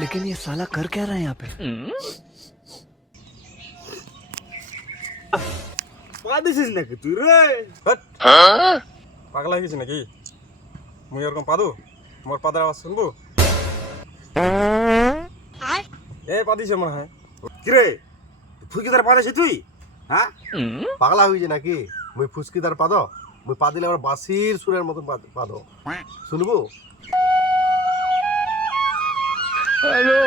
लेकिन ये साला कर क्या रहा है यहाँ पे? পাদিছিস নাকি তুই রে? পাগলা হয়ে গেছি নাকি? মুই এরকম পাদু? মোর পাদের আওয়াজ শুনবো? পাদিছে মনে হয়। কি রে ফুকিদার পাদিছিস তুই? হ্যাঁ পাগলা হয়েছে নাকি? মুই ফুসকিদার পাদ, মুই পা দিলে আমার বাঁশির সুরের মতন পাদ শুনবো? हेलो